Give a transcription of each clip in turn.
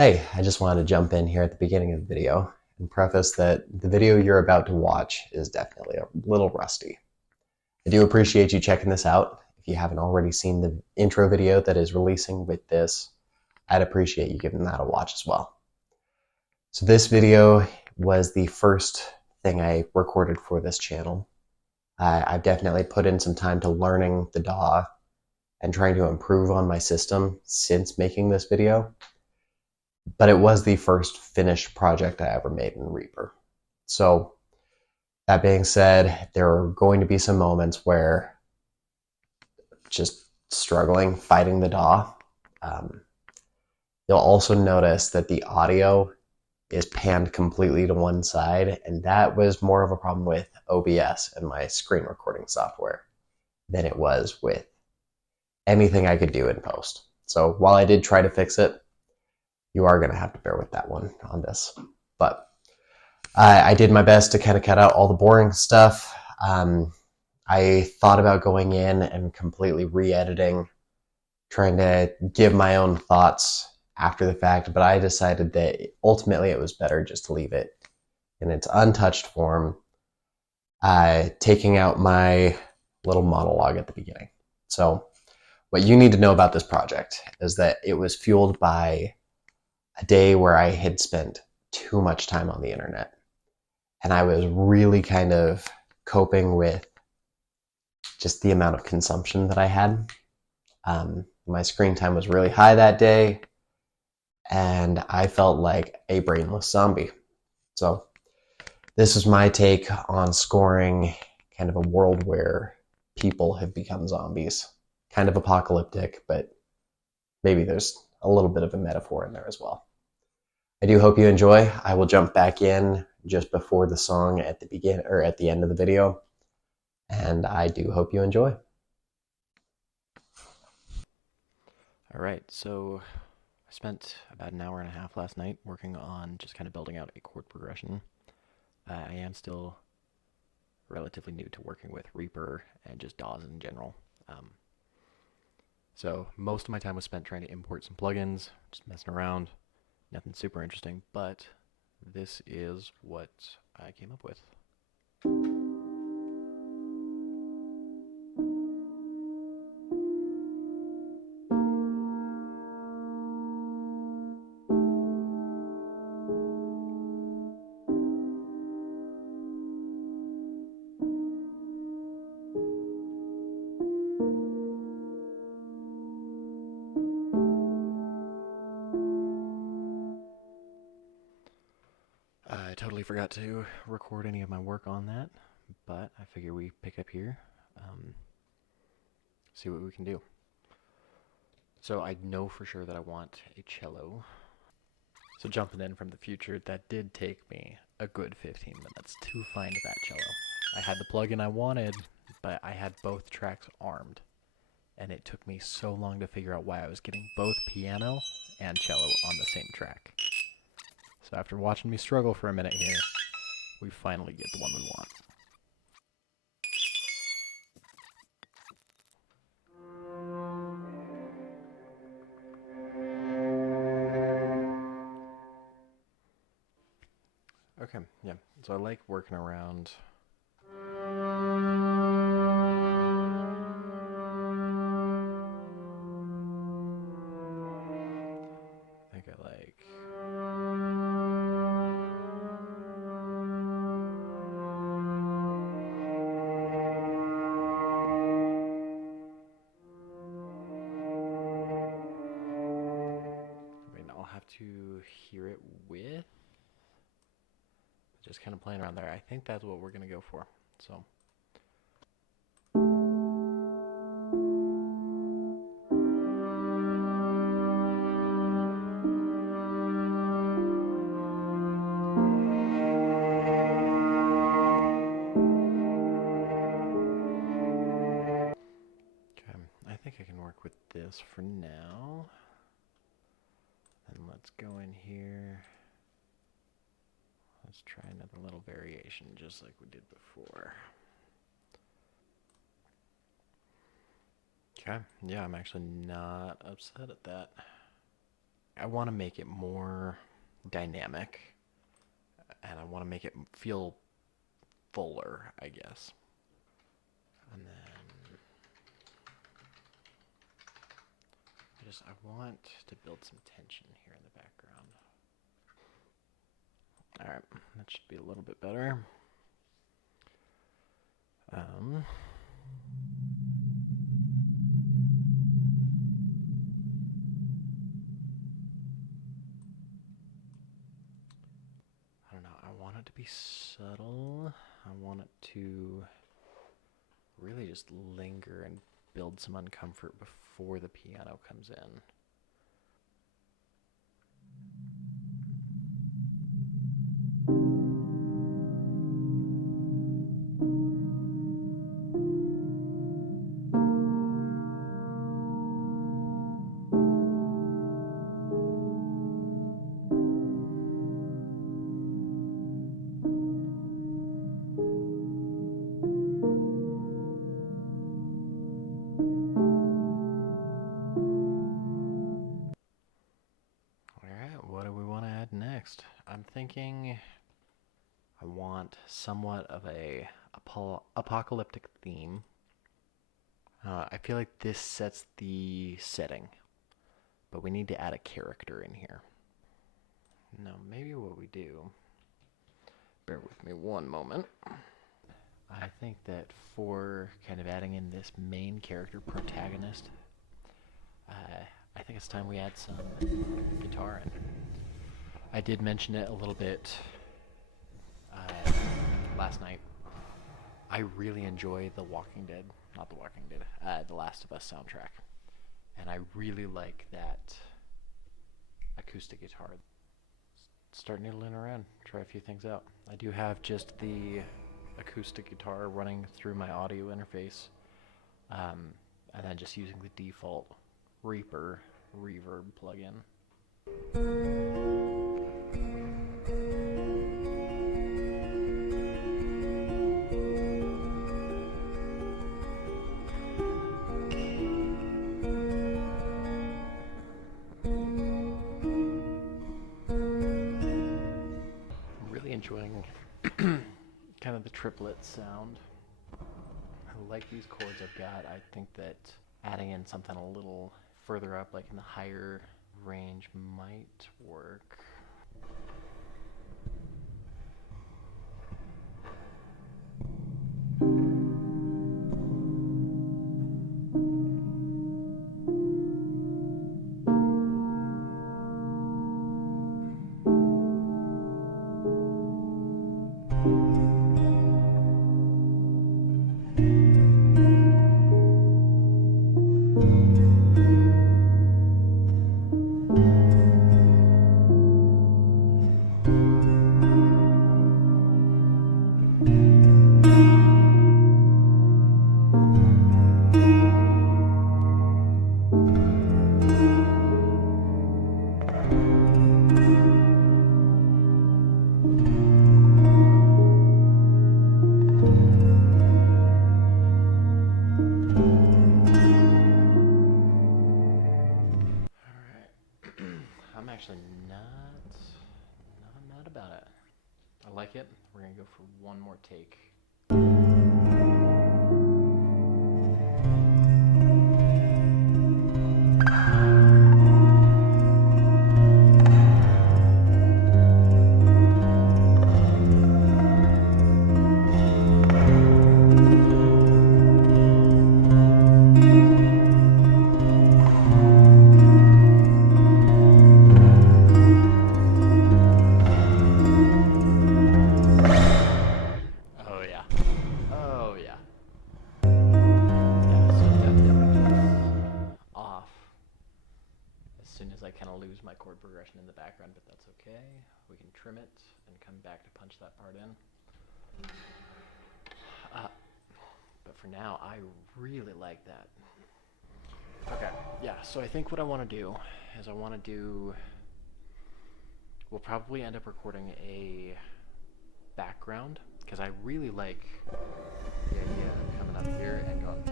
Hey, I just wanted to jump in here at the beginning of the video and preface that the video you're about to watch is definitely a little rusty. I do appreciate you checking this out. If you haven't already seen the intro video that is releasing with this, I'd appreciate you giving that a watch as well. So this video was the first thing I recorded for this channel. I've definitely put in some time to learning the DAW and trying to improve on my system since making this video. But it was the first finished project I ever made in Reaper. So that being said, there are going to be some moments where just struggling, fighting the DAW. You'll also notice that the audio is panned completely to one side, and that was more of a problem with OBS and my screen recording software than it was with anything I could do in post. So while I did try to fix it, you are going to have to bear with that one on this. But I did my best to kind of cut out all the boring stuff. I thought about going in and completely re-editing, trying to give my own thoughts after the fact, but I decided that ultimately it was better just to leave it in its untouched form, taking out my little monologue at the beginning. So what you need to know about this project is that it was fueled by a day where I had spent too much time on the internet. And I was really kind of coping with just the amount of consumption that I had. My screen time was really high that day, and I felt like a brainless zombie. So this is my take on scoring kind of a world where people have become zombies. Kind of apocalyptic, but maybe there's a little bit of a metaphor in there as well. I do hope you enjoy. I will jump back in just before the song at the begin or at the end of the video, and I do hope you enjoy. All right, so I spent about an hour and a half last night working on just kind of building out a chord progression. I am still relatively new to working with Reaper and just DAWs in general. Um, so most of my time was spent trying to import some plugins, just messing around. Nothing super interesting, but this is what I came up with. I totally forgot to record any of my work on that, but I figure we pick up here, um, see what we can do. So I know for sure that I want a cello. So jumping in from the future, that did take me a good 15 minutes to find that cello. I had the plugin I wanted, but I had both tracks armed, and it took me so long to figure out why I was getting both piano and cello on the same track. So after watching me struggle for a minute here, we finally get the one we want. Okay, yeah. So I like working around. I think I like. I mean, I'll have to hear it with. Just kind of playing around there. I think that's what we're gonna go for. So. Okay, I think I can work with this for now. And let's go in here. Let's try another little variation just like we did before. Okay, yeah, I'm actually not upset at that. I want to make it more dynamic, and I want to make it feel fuller, I guess. And then I want to build some tension here in the background. All right, that should be a little bit better. I don't know. I want it to be subtle. I want it to really just linger and build some uncomfort before the piano comes in. Alright, what do we want to add next? I'm thinking I want somewhat of a apocalyptic theme. I feel like this sets the setting, but we need to add a character in here. Now, maybe what we do, bear with me one moment. I think that for kind of adding in this main character protagonist, I think it's time we add some guitar in. I did mention it a little bit last night. I really enjoy The Walking Dead, not The Walking Dead, The Last of Us soundtrack. And I really like that acoustic guitar. Start noodling around, try a few things out. I do have just the acoustic guitar running through my audio interface, and then just using the default Reaper reverb plugin. I'm really enjoying kind of the triplet sound. I like these chords I've got. I think that adding in something a little further up, like in the higher range, might work. I'm actually not mad about it. I like it. We're gonna go for one more take. Oh yeah. Oh yeah. Yeah, so that definitely off as soon as I kind of lose my chord progression in the background, but that's okay. We can trim it and come back to punch that part in. But for now, I really like that. Okay, yeah, so I think what I want to do is we'll probably end up recording a background, because I really like the idea of coming up here and going.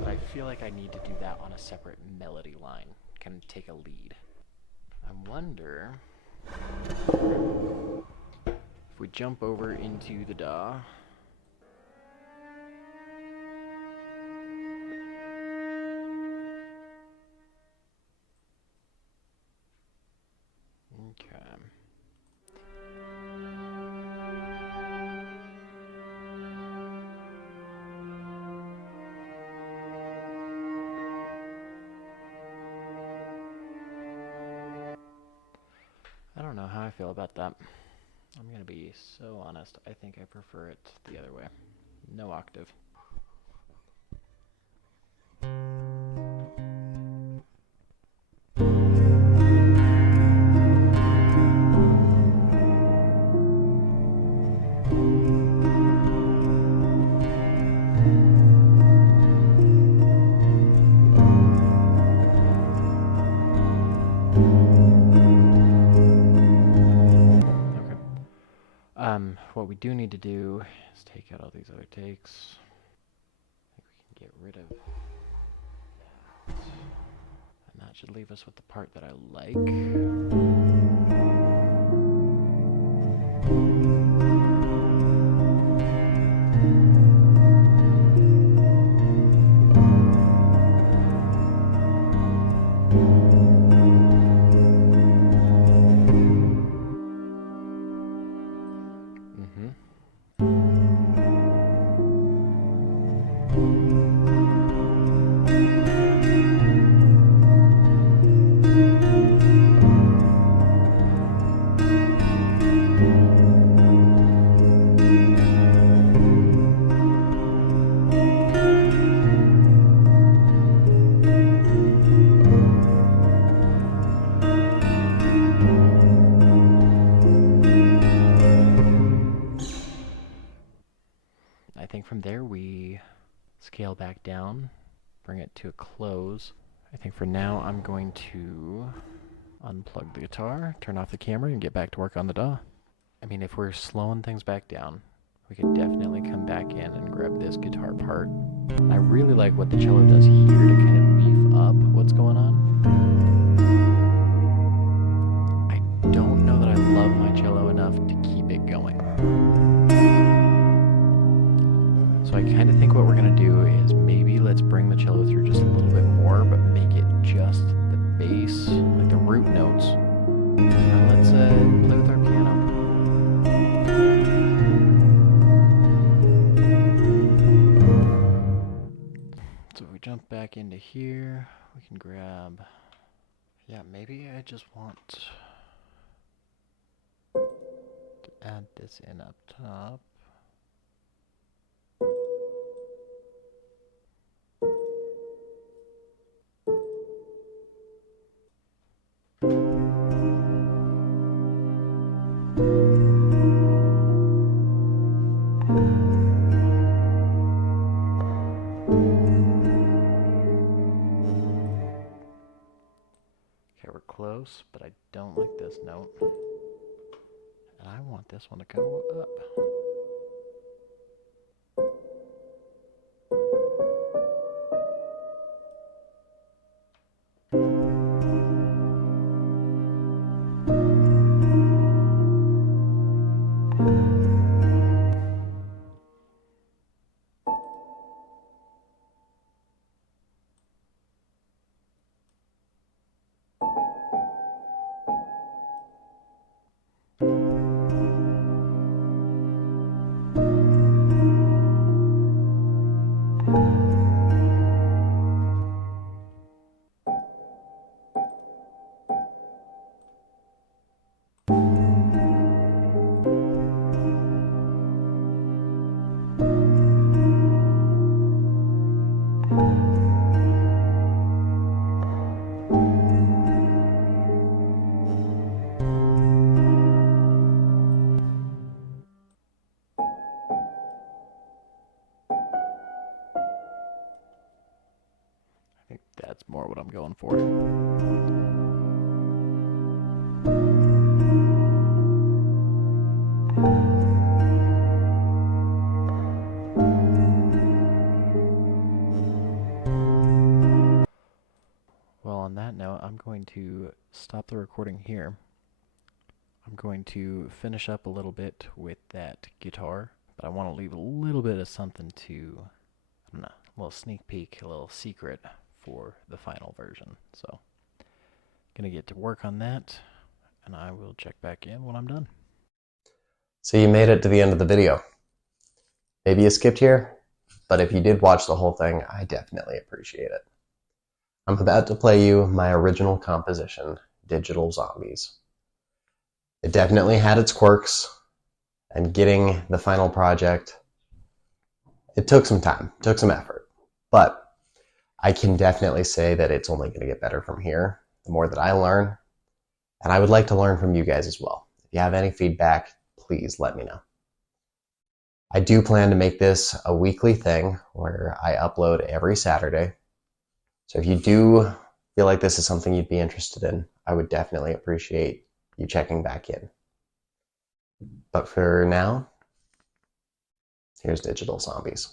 But I feel like I need to do that on a separate melody line, kind of take a lead. I wonder if we jump over into the DAW. Okay. I don't know how I feel about that. I'm gonna be so honest. I think I prefer it the other way. No octave. What we do need to do is take out all these other takes. I think we can get rid of that. And that should leave us with the part that I like. I think from there we scale back down, bring it to a close. I think for now I'm going to unplug the guitar, turn off the camera, and get back to work on the DAW. I mean, if we're slowing things back down, we could definitely come back in and grab this guitar part. I really like what the cello does here to kind of beef up what's going on. I don't know that I love my cello enough to keep it going. So I kind of think what we're going to do is maybe let's bring the cello through just a little bit more, but make it just the bass, like the root notes. And let's play with our piano. So if we jump back into here, we can grab... Yeah, maybe I just want to add this in up top. Okay, we're close, but I don't like this note. And I want this one to go up. I think that's more what I'm going for. on that note, I'm going to stop the recording here. I'm going to finish up a little bit with that guitar, but I want to leave a little bit of something to, I don't know, a little sneak peek, a little secret for the final version. So, gonna get to work on that, and I will check back in when I'm done. So you made it to the end of the video. Maybe you skipped here, but if you did watch the whole thing, I definitely appreciate it. I'm about to play you my original composition, Digital Zombies. It definitely had its quirks, and getting the final project, it took some time, took some effort, but I can definitely say that it's only going to get better from here, the more that I learn, and I would like to learn from you guys as well. If you have any feedback, please let me know. I do plan to make this a weekly thing where I upload every Saturday. So if you do feel like this is something you'd be interested in, I would definitely appreciate you checking back in. But for now, here's Digital Zombies.